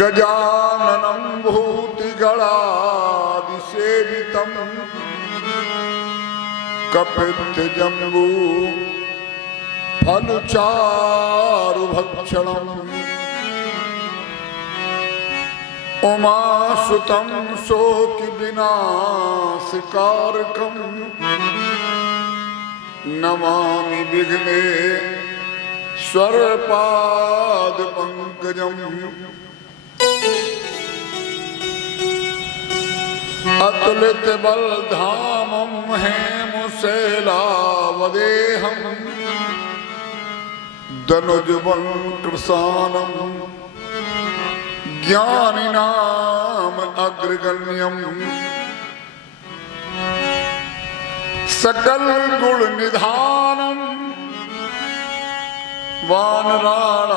गजाननं भूतिगणादिसेवितं कपित्थजम्बू फलचारुभक्षणम् उमासुतं शोकविनाशकारकं नमामि विघ्नेश्वरपादपङ्कजम् अतुलितबलधामं हेमशैलावदेहं दनुजवनकृशानं ज्ञानिनाम अग्रगण्यं सकल गुण निधानं वानराणामुधीशं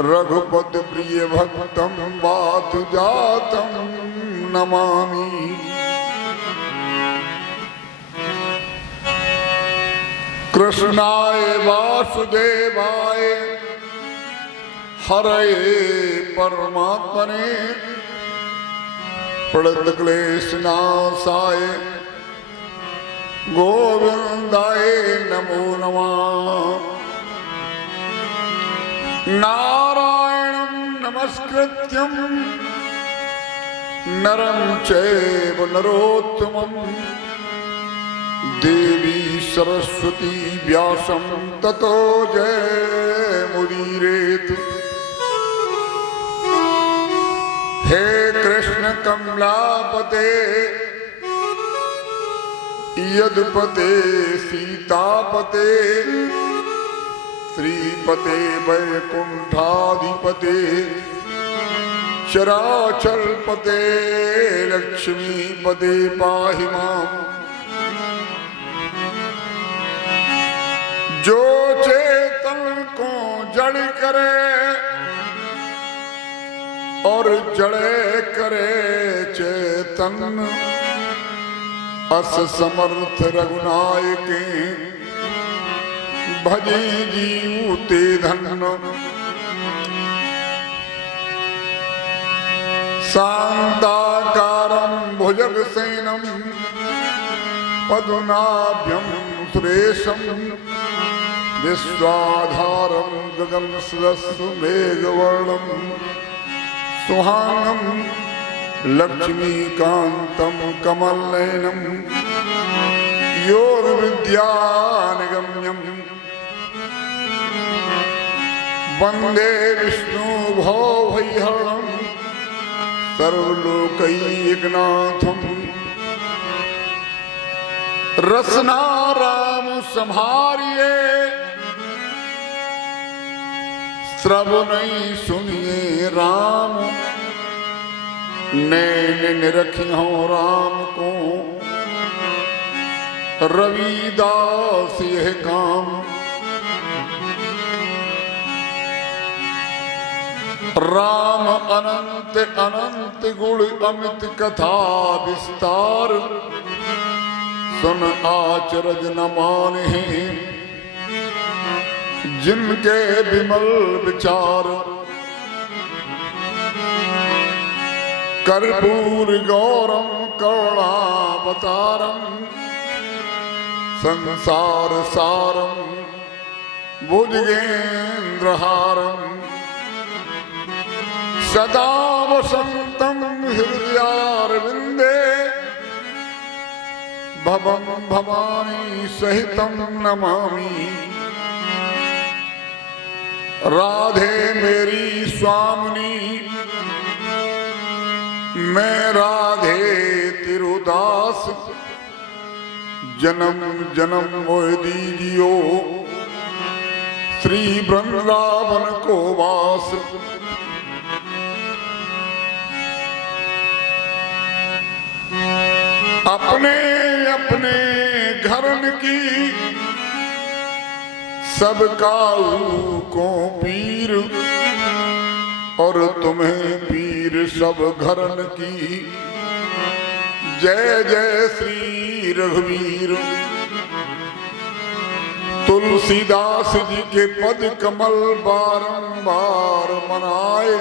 रघुपति प्रिय भक्तं वातुजातं नमामि। कृष्णाय वासुदेवाय हरये परमात्मने प्रणतक्लेशनाशाय गोविन्दाय नमो नमः। नारायणं नमस्कृत्यं नरं चैव नरोत्तमं देवी सरस्वती व्यासं ततो जयमुदीरयेत्। हे कृष्ण कमलापते यदुपते सीतापते श्रीपते वैकुंठाधिपते चराचरपते लक्ष्मीपते पाहि माम्। जो चेतन को जड़ करे और जड़े करे चेतन, अस समर्थ रघुनायके भजे जीव ते धन्य। शांताकारं भुजगसेनं पद्मनाभं सुरेशं विश्वाधारं गगनसदस्सुमेघवर्णं सुहांगं लक्ष्मीकान्तं कमलनयनं योगविद्यानिगम्यं वन्दे विष्णुभवभयहरणं सर्वलोकैकनाथं। रसनाराम संहारिये श्रवणै सुनिए राम, नैन निरखियो राम को रविदास यह काम। राम अनंत अनंत गुण अमित कथा विस्तार, सुन आचरज न माने जिनके विमल विचार। कर्पूर गौरम करुणावतारम संसार सारम भुजगेन्द्रहारम सदा वसंतम हृदयारविंदे भवं भवानी सहितं नमामि। राधे मेरी स्वामिनी मैं राधे तिरुदास, जन्म जन्म मोह दीजियो श्री वृंदावन को वास। अपने अपने घरन की सब काऊ को पीर, और तुम्हें पीर सब घरन की जय जय श्री रघुवीर। तुलसीदास जी के पद कमल बारंबार मनाए,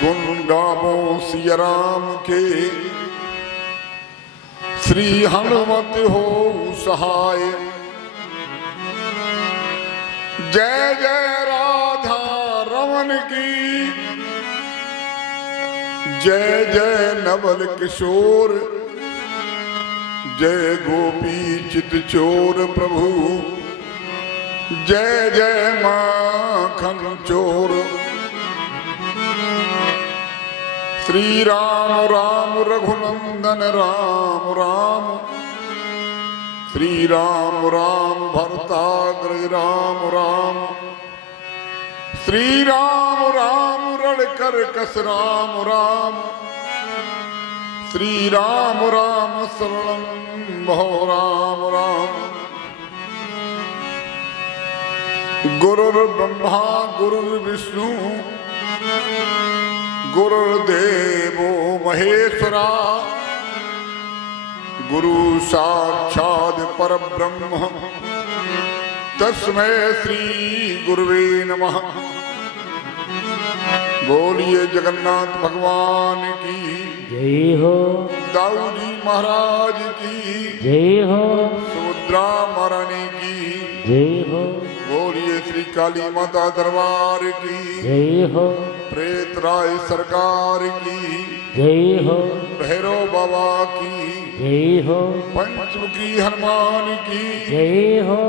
गुण गावो सिया राम के, श्री हनुमत हो सहाय। जय जय राधा रमन की, जय जय नवल किशोर, जय गोपी चित चोर प्रभु, जय जय माखन चोर। श्री राम राम रघुनंदन राम राम, श्री राम राम भरताग्रज राम राम, श्री राम राम रणकर कस राम राम, श्री राम राम शरणं भव राम राम। गुरुर्ब्रह्मा गुरुर्विष्णु गुरुर्देवो महेश्वरा, गुरु साक्षात् परब्रह्म तस्मै श्री गुरुवे नमः। बोलिए जगन्नाथ भगवान की जय हो, दाऊ जी महाराज की जय हो, सुभद्रा महारानी की जय हो, बोलिए श्री काली माता दरबार की जय हो, प्रेत राय सरकार की जय हो, भैरव बाबा की जय हो, पंचमुखी हनुमान की जय हो,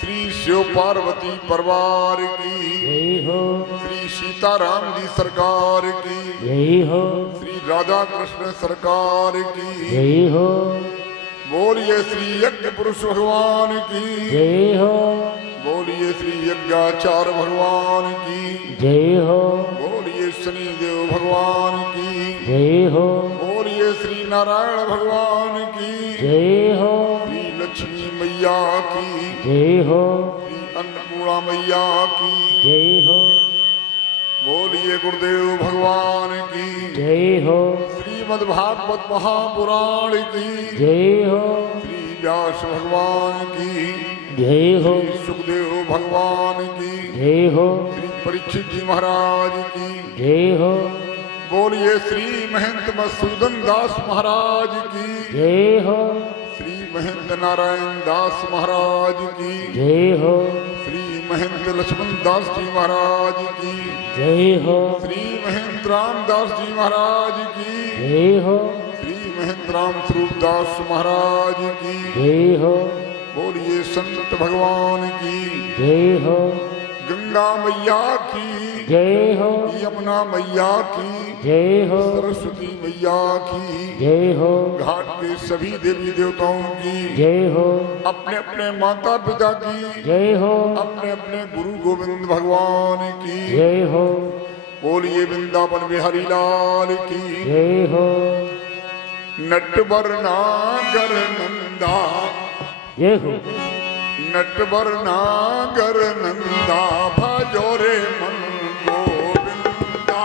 श्री शिव पार्वती परिवार की जय हो, श्री सीताराम जी सरकार की जय हो, श्री राधा कृष्ण सरकार की जय हो, बोलिए श्री यज्ञ पुरुष भगवान की जय हो, बोलिए श्री यज्ञाचार्य भगवान की जय हो, बोलिए शनि देव भगवान की जय हो, बोलिए श्री नारायण भगवान की जय हो, श्री लक्ष्मी मैया की जय हो, श्री अन्नपूर्णा मैया की जय हो, बोलिए गुरुदेव भगवान की जय हो, श्रीमद्भागवत महापुराण की जय हो, श्री व्यास भगवान की जय हो, श्री सुखदेव भगवान की जय हो, श्री परीक्षित जी महाराज की जय हो, बोलिए श्री महंत मसूदन दास महाराज की जय हो, श्री महंत नारायण दास महाराज की जय हो, श्री महंत लक्ष्मण दास जी महाराज की जय हो, श्री महंत रामदास जी महाराज की जय हो, श्री महंत राम स्वरूप दास महाराज की जय हो, बोलिए संत भगवान की जय हो, गंगा मैया की जय हो, यमुना मैया की जय हो, सरस्वती मैया की जय हो, घाट के सभी देवी देवताओं की जय हो, अपने अपने माता पिता की जय हो, अपने अपने गुरु गोविंद भगवान की जय हो, बोलिए वृंदावन बिहारी लाल की जय हो, नटवर नागर नंदा जय हो, नटवर नागर नंदा भजोरे मन गोविंदा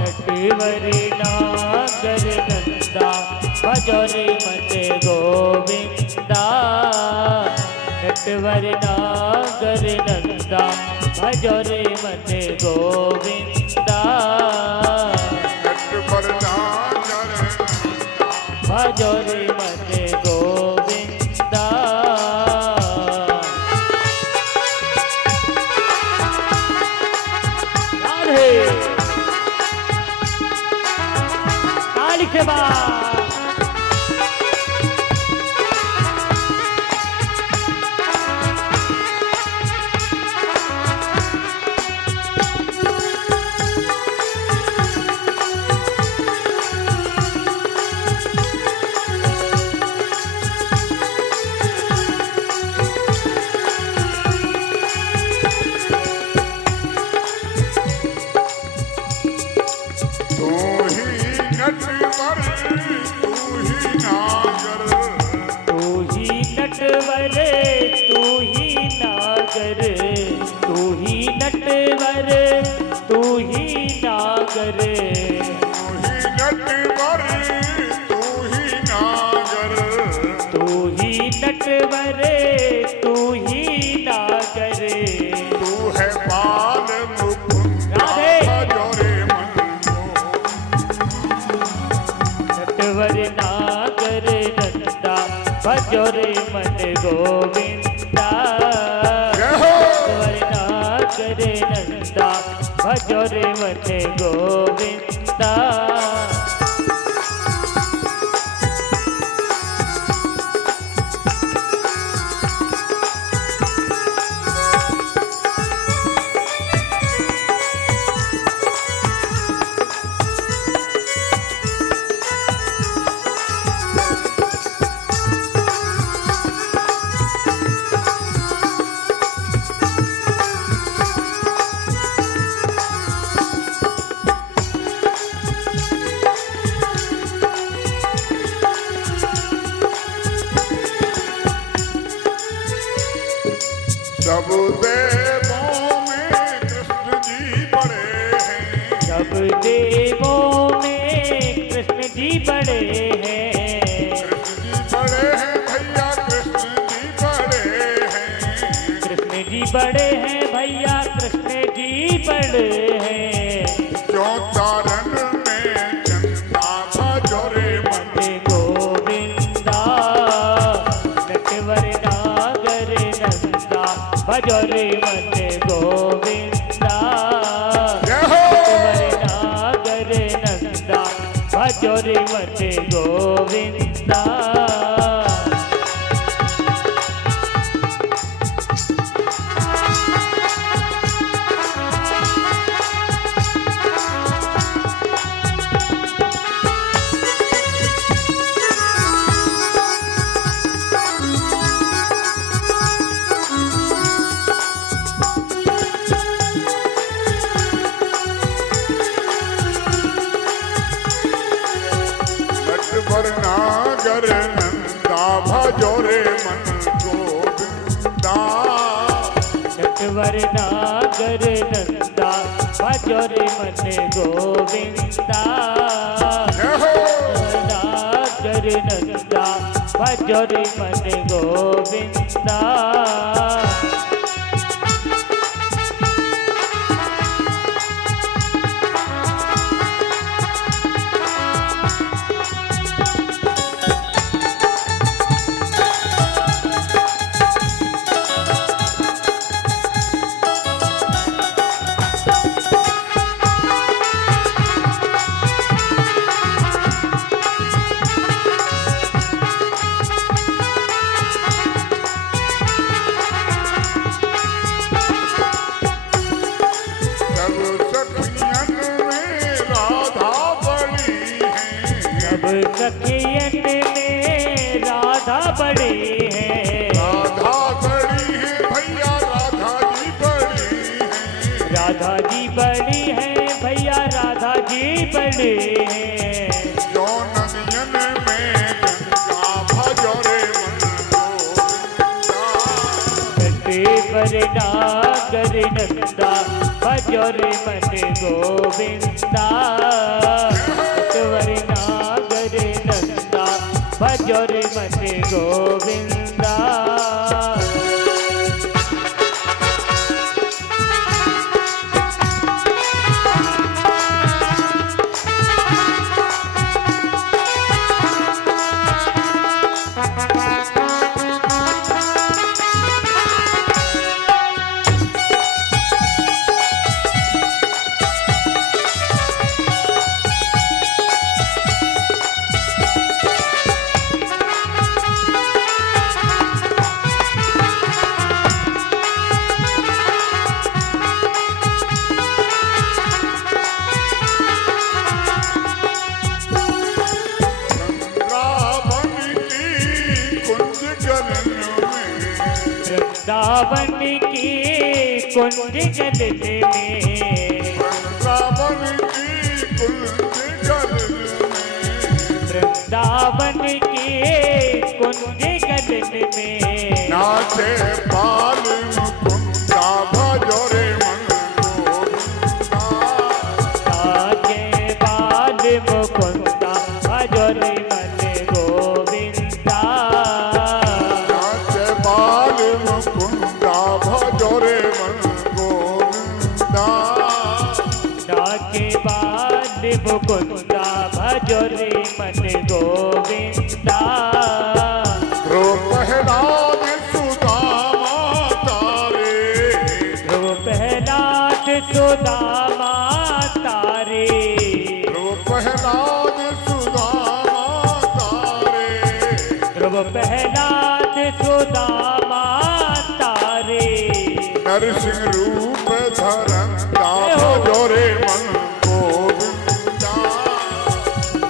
नटवर नागर नंदा भजोरे मन गोविंदा, नटवर नागर नंदा भजोरे मन गोविंदा, नटवर नागर भजोरे मन गोविंदा। राधे ताली के बाद नटवर तू है बाल मुकुंदा राधे। भजो रे मन को। नटवर नागर नंदा भजो रे मन गोविंदा। जय हो। नटवर नागर नंदा भजो रे मन गोविंदा। सब देवों में कृष्ण जी बड़े हैं। सब देवों में कृष्ण जी बड़े हैं। कृष्ण जी बड़े हैं भैया, कृष्ण जी बड़े हैं। कृष्ण जी बड़े हैं भैया, कृष्ण जी बड़े हैं। जो तारण में चंदा भजो रे मन मन गोविंदा। नटवर नागर नंदा भजो रे मन गोविंदा। जय हो। नटवर नागर नंदा भजो रे मन गोविंदा। नटवर नागर नंदा भजो रे मन गोविंदा। नटवर नागर नंदा भजो रे मन गोविंदा। जय हो। नागर नंदा भजो रे मन गोविंदा। सब सखियन में राधा बड़ी है। सब सखियन में राधा बड़ी है। राधा बड़ी है भैया, राधा जी बड़ी है। राधा जी बड़ी है भैया, राधा जी बड़ी है। जो नदियन में गंगा भजो रे मन गोविंदा। नटवर नागर नंदा भजो रे मन गोविंदा। नटवर नागर नंदा भजो रे मन गोविंदा। वृंदावन की कुंज गलन में। वृंदावन की कुंज गलन में। वृंदावन की कुंज गलन में। नाचे बाल मुकुंदा भजो रे मन गोविंदा। नाचे बाल मुकुंदा भजो रे मन गोविंदा। नाचे बाल मुकुंदा भजो रे मन मुकुंदा भजो रे मन गोविंदा ध्रुव प्रहलाद सुदामा तारे ध्रुव प्रहलाद सुदामा तारे ध्रुव प्रहलाद सुदामा तारे ध्रुव प्रहलाद सुदामा तारे नरसिंह रूप धरंदा भजो रे मन गोविंदा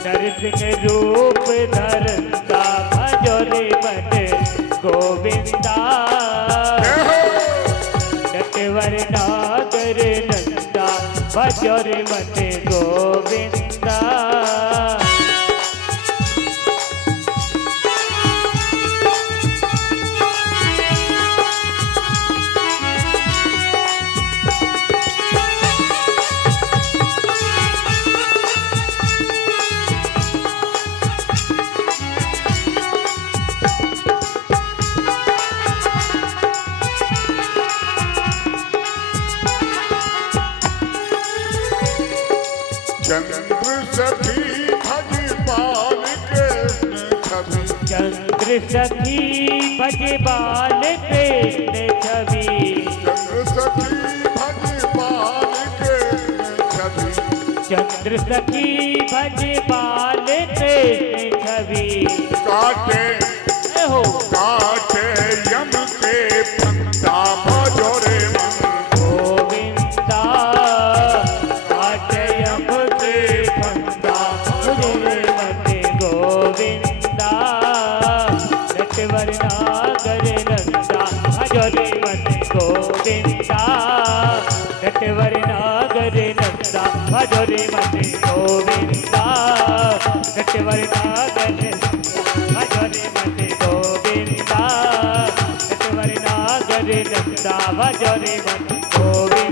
नरसिंह रूप धरंदा भजो रे मन गोविंदा नटवर नागर नंदा भजो रे मन गोविंदा चंद्र सखी भज बाल कृष्ण छवि चंद्र सखी भज बाल कृष्ण छवि चंद्र सखी भज बाल कृष्ण छवि चंद्र सखी भज बाल कृष्ण छवि काटे हो काटे यम के फंदा भजो रे मन गोविंदा आटयम के फंदा भजो रे मन गोविंदा नटवर नागर नंदा भजो रे मन गोविंदा नटवर नागर नंदा भजो रे मन गोविंदा नटवर नागर भजो रे मन गोविंदा नटवर नागर नंदा भजो रे मन गोविंदा